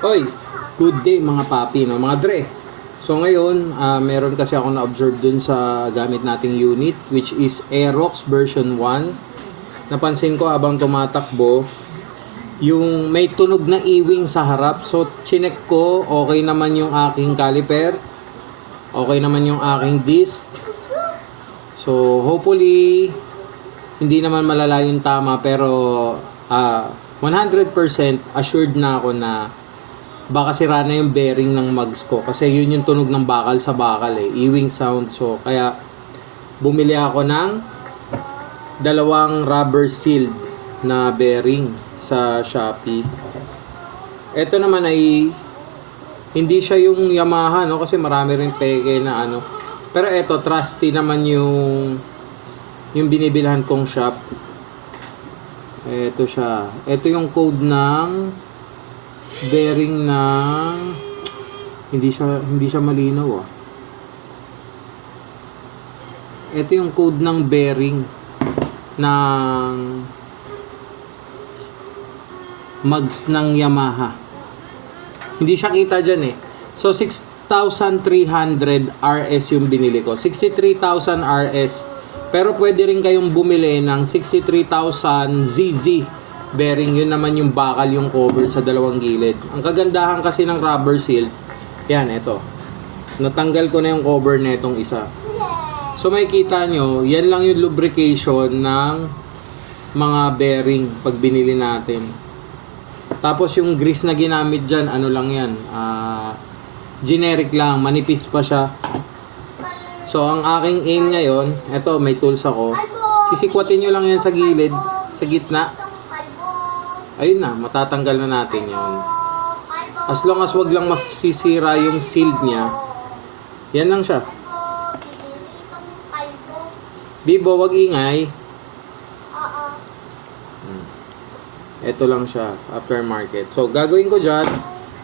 Oy, good day mga papi, no? Mga dre. So ngayon, meron kasi ako na-observe dun sa gamit nating unit, which is Aerox version 1. Napansin ko habang tumatakbo, yung may tunog na iwing sa harap. So, chinek ko, okay naman yung aking caliper, okay naman yung aking disc. So, hopefully, hindi naman malala yung tama, pero 100% assured na ako na baka sira na yung bearing ng mags ko. Kasi yun yung tunog ng bakal sa bakal iwing sound. So, kaya bumili ako ng dalawang rubber sealed na bearing sa Shopee. Ito naman ay hindi siya yung Yamaha, no? Kasi marami rin peke na ano. Pero ito, trusty naman yung binibilhan kong shop. Ito siya. Ito yung code ng bearing ng hindi siya malinaw Ito yung code ng bearing ng mags ng Yamaha. Hindi siya kita dyan So 6,300 RS yung binili ko. 63,000 RS. Pero pwede rin kayong bumili ng 63,000 ZZ bearing. Yun naman yung bakal yung cover sa dalawang gilid. Ang kagandahan kasi ng rubber seal, yan, ito. Natanggal ko na yung cover na itong isa. So makikita nyo, yan lang yung lubrication ng mga bearing pag binili natin. Tapos yung grease na ginamit dyan, ano lang yan, generic lang, manipis pa siya. So ang aking aim ngayon, eto may tools ako, sisikwatin nyo lang yan sa gilid, sa gitna. Ayun na, matatanggal na natin yan. As long as wag lang masisira yung seal niya, yan lang siya. Bibo, wag ingay. Ito lang siya, aftermarket. So, gagawin ko dyan,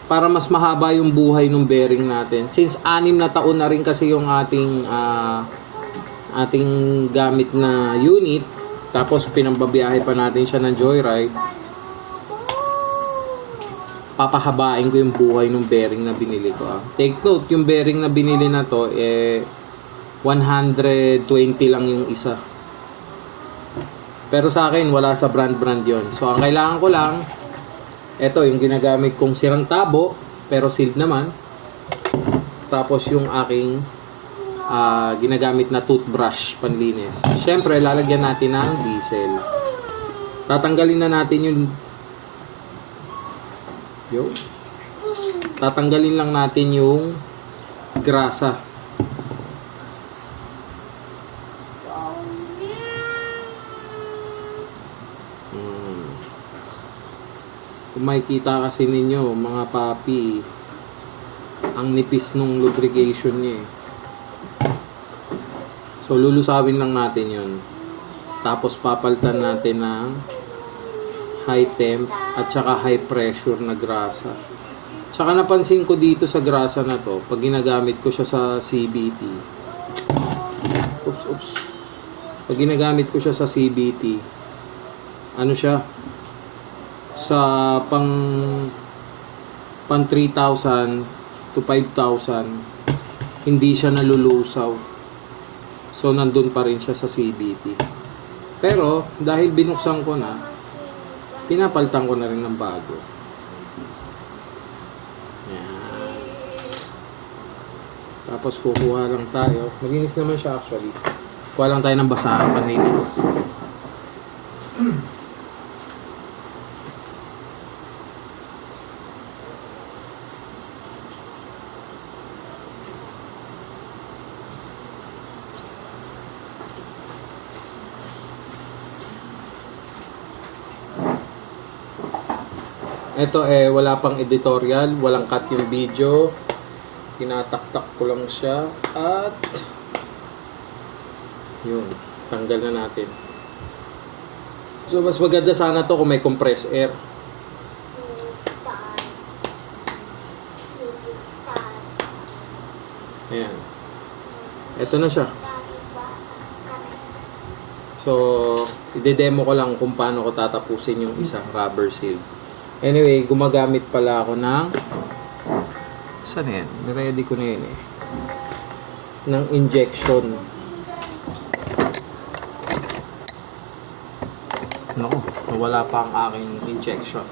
para mas mahaba yung buhay ng bearing natin. Since 6 na taon na rin kasi yung ating gamit na unit, tapos pinambabiyahe pa natin siya ng joyride, papahabain ko yung buhay ng bearing na binili ko. Take note, yung bearing na binili na to, 120 lang yung isa. Pero sa akin, wala sa brand yon. So, ang kailangan ko lang, ito yung ginagamit kong sirang tabo, pero sealed naman. Tapos yung aking ginagamit na toothbrush, panlinis. Siyempre, lalagyan natin ng diesel. Tatanggalin na natin tatanggalin lang natin yung grasa. Kung makikita kasi ninyo mga papi, ang nipis nung lubrication niya So lulusawin lang natin yun. Tapos papalitan natin ng high temp at saka high pressure na grasa. Tsaka napansin ko dito sa grasa na to, pag ginagamit ko siya sa CBT, pag ginagamit ko siya sa CBT, ano siya, sa pang 3,000 to 5,000, hindi siya nalulusaw. So nandun pa rin siya sa CBT. Pero dahil binuksan ko na, pinapalitan ko na rin ng bago. Yan. Tapos kukuha lang tayo. Maglinis naman siya actually. Kuha lang tayo ng basahan panlinis. Ito wala pang editorial, walang cut yung video. Tinataktak ko lang siya at yun, tanggal na natin. So mas maganda sana to kung may compressed air. Ayan. Ito na siya. So, ide-demo ko lang kung paano ko tatapusin yung isang rubber seal. Anyway, gumagamit pala ako ng Saan yan? Ready ko na yun eh. Ng injection. Naku, nawala pa ang aking injection.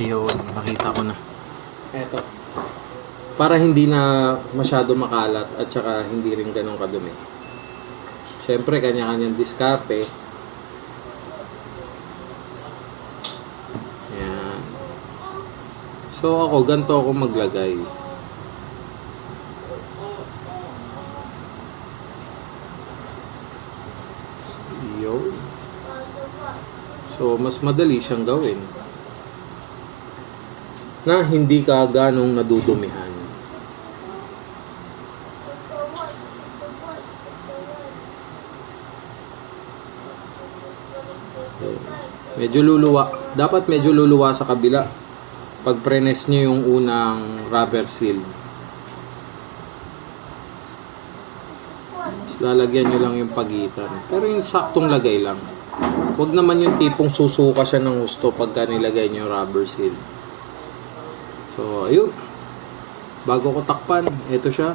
Yun, nakita ko na. Eto. Para hindi na masyado makalat at saka hindi rin ganun kadumi. Siyempre, kanya-kanyang diskarte. Yan. So ako, ganito ako maglagay. Yun. So, mas madali siyang gawin. Na hindi ka ganong nadudumihan. Medyo luluwa. Dapat medyo luluwa sa kabila. Pag prenes nyo yung unang rubber seal. Tapos lalagyan nyo lang yung pagitan. Pero yung saktong lagay lang. Huwag naman yung tipong susuka siya ng gusto pagka nilagay nyo yung rubber seal. So, ayun. Bago ko takpan, ito siya.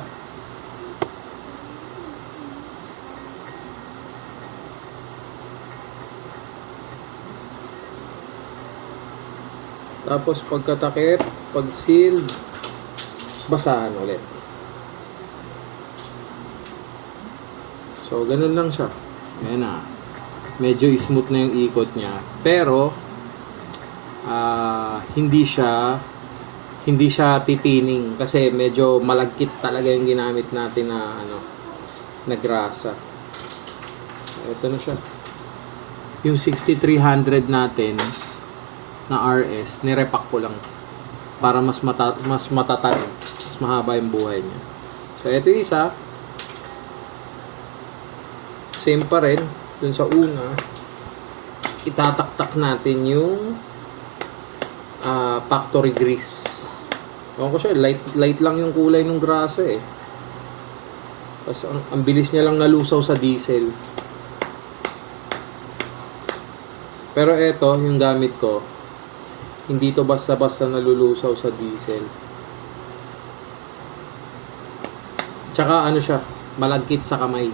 Tapos pagkatakip, pag seal, basahan ulit. So, ganun lang siya. Ayan na. Medyo smooth na yung ikot niya. Pero, hindi siya pipining kasi medyo malagkit talaga yung ginamit natin na grasa. Ito na siya. Yung 6300 natin na RS, nirepack ko lang para mas matatag, mas mahaba yung buhay niya. So ito yung isa. Same pa rin dun sa una. Itataktak natin yung factory grease. Ewan ko siya, light lang yung kulay ng grasa eh. Tapos ang bilis niya lang nalusaw sa diesel. Pero eto, yung gamit ko, hindi to basta-basta nalulusaw sa diesel. Tsaka ano siya, malagkit sa kamay.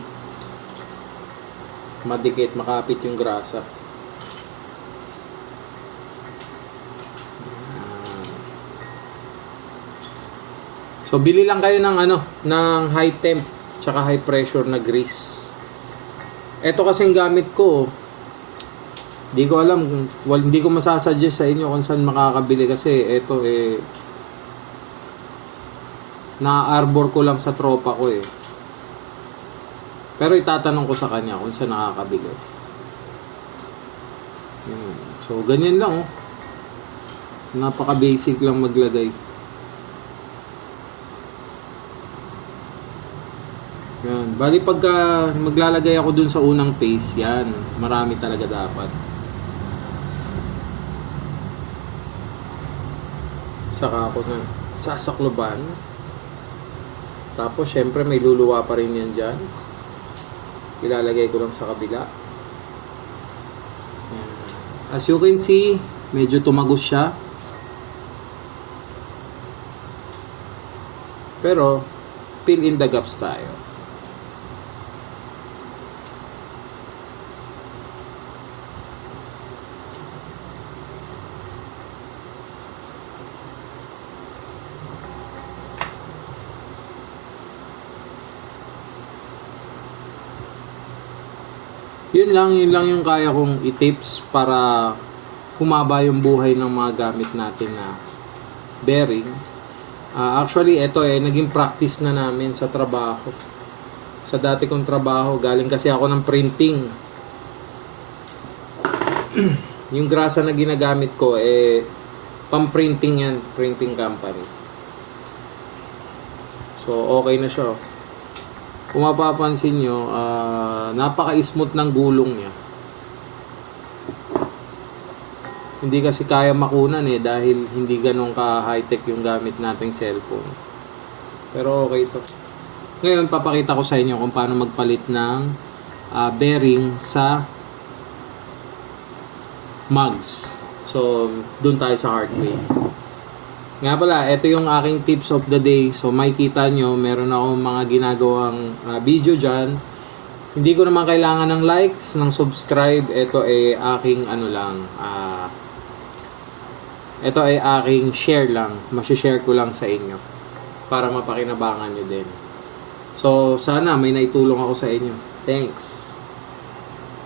Madikit, makapit yung grasa. So bili lang kayo ng high temp tsaka high pressure na grease. Ito kasing gamit ko, di ko alam, hindi ko masasuggest sa inyo kung saan makakabili kasi ito na-arbor ko lang sa tropa ko eh. Pero itatanong ko sa kanya kung saan nakakabili. So ganyan lang oh. Napaka-basic lang maglagay. Yan. Bali pagka maglalagay ako dun sa unang paste, yan. Marami talaga dapat. Saka ako na sasakloban. Tapos syempre may luluwa pa rin yan dyan. Ilalagay ko lang sa kabila. Yan. As you can see, medyo tumagos siya. Pero fill in the gaps tayo. Yun lang yung kaya kong i-tips para humaba yung buhay ng mga gamit natin na bearing. Actually, ito naging practice na namin sa trabaho. Sa dati kong trabaho, galing kasi ako ng printing. Yung grasa na ginagamit ko, pang-printing yan, printing company. So, okay na siya. Kung mapapansin nyo, napaka-smooth ng gulong niya. Hindi kasi kaya makunan dahil hindi ganun ka-high-tech yung gamit nating cellphone. Pero okay ito. Ngayon, papakita ko sa inyo kung paano magpalit ng bearing sa mugs. So, dun tayo sa Heartway. Nga pala, ito yung aking tips of the day. So, makikita nyo, meron akong mga ginagawang video dyan. Hindi ko naman kailangan ng likes, ng subscribe. Ito ay aking ito ay aking share lang. Masishare ko lang sa inyo para mapakinabangan nyo din. So, sana may naitulong ako sa inyo. Thanks!